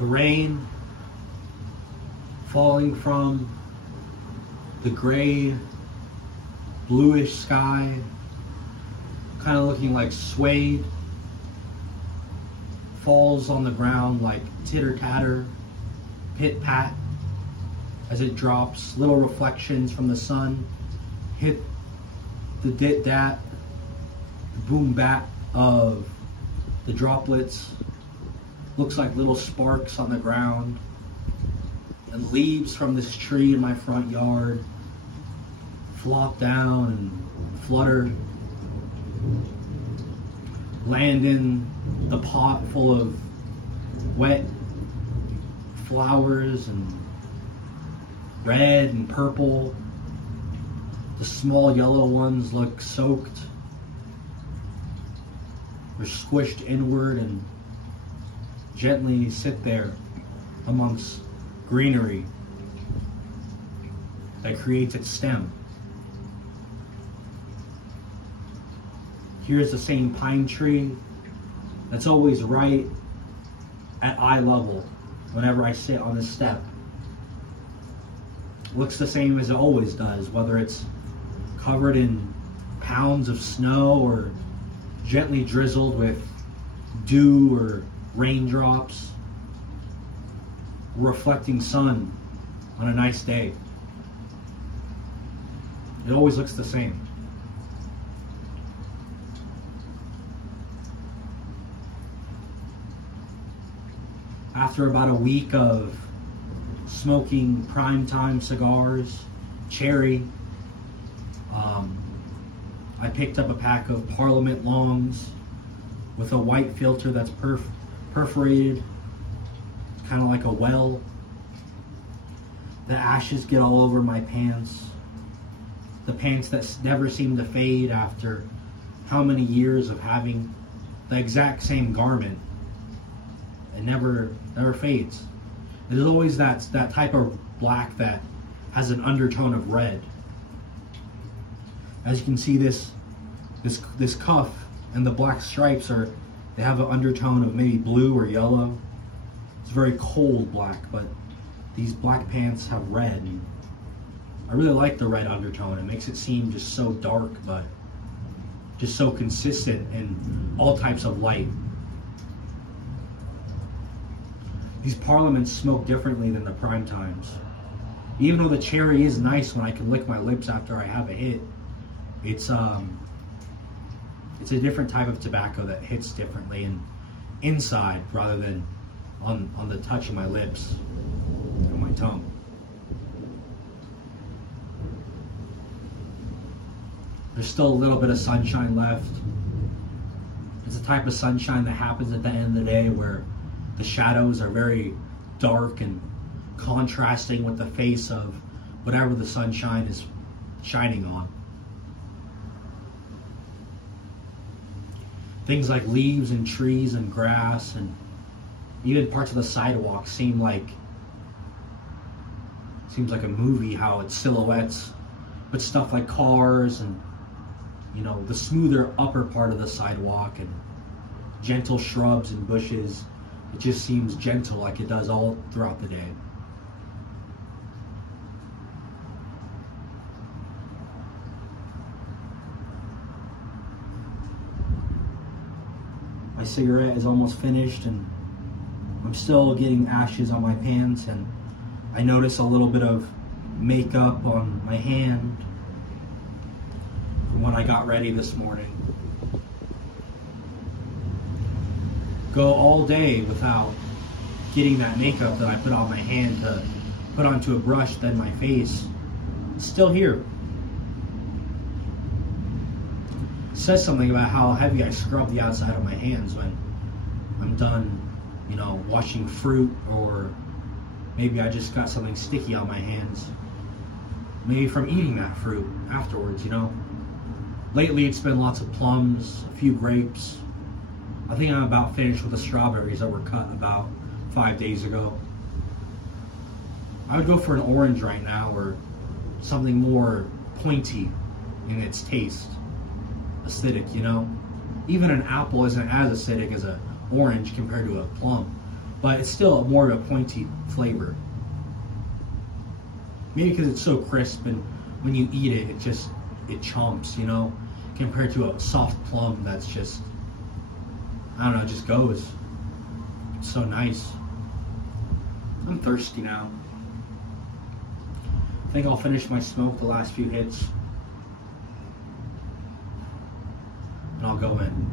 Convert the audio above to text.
The rain falling from the gray, bluish sky, kind of looking like suede, falls on the ground like titter-tatter, pit-pat, as it drops. Little reflections from the sun hit the dit-dat, the boom-bat of the droplets. Looks like little sparks on the ground. And leaves from this tree in my front yard flop down and flutter, land in the pot full of wet flowers and red and purple. The small yellow ones look soaked or squished inward and gently sit there amongst greenery that creates its stem. Here's the same pine tree that's always right at eye level whenever I sit on this step. Looks the same as it always does, whether it's covered in pounds of snow or gently drizzled with dew or raindrops, reflecting sun on a nice day. It always looks the same. After about a week of smoking primetime cigars, cherry, I picked up a pack of Parliament Longs with a white filter that's perforated, kind of like a well. The ashes get all over my pants. The pants that never seem to fade after how many years of having the exact same garment. It never fades. There's always that type of black that has an undertone of red. As you can see, this cuff and the black stripes they have an undertone of maybe blue or yellow. It's very cold black, but these black pants have red. And I really like the red undertone. It makes it seem just so dark, but just so consistent in all types of light. These Parliaments smoke differently than the prime times. Even though the cherry is nice when I can lick my lips after I have a hit, it's a different type of tobacco that hits differently and inside rather than on the touch of my lips and my tongue. There's still a little bit of sunshine left. It's a type of sunshine that happens at the end of the day where the shadows are very dark and contrasting with the face of whatever the sunshine is shining on. Things like leaves and trees and grass and even parts of the sidewalk seems like a movie, how it's silhouettes, but stuff like cars and, you know, the smoother upper part of the sidewalk and gentle shrubs and bushes. It just seems gentle like it does all throughout the day. My cigarette is almost finished and I'm still getting ashes on my pants, and I notice a little bit of makeup on my hand from when I got ready this morning. Go all day without getting that makeup that I put on my hand to put onto a brush, then my face. It's still here. It says something about how heavy I scrub the outside of my hands when I'm done, you know, washing fruit, or maybe I just got something sticky on my hands. Maybe from eating that fruit afterwards, you know. Lately it's been lots of plums, a few grapes. I think I'm about finished with the strawberries that were cut about 5 days ago. I would go for an orange right now, or something more pointy in its taste. Acidic, you know? Even an apple isn't as acidic as an orange compared to a plum. but it's still more of a pointy flavor. Maybe because it's so crisp, and when you eat it, it chomps, you know, compared to a soft plum that's just, I don't know, it just goes. It's so nice. I'm thirsty now. I think I'll finish my smoke the last few hits, and I'll go in.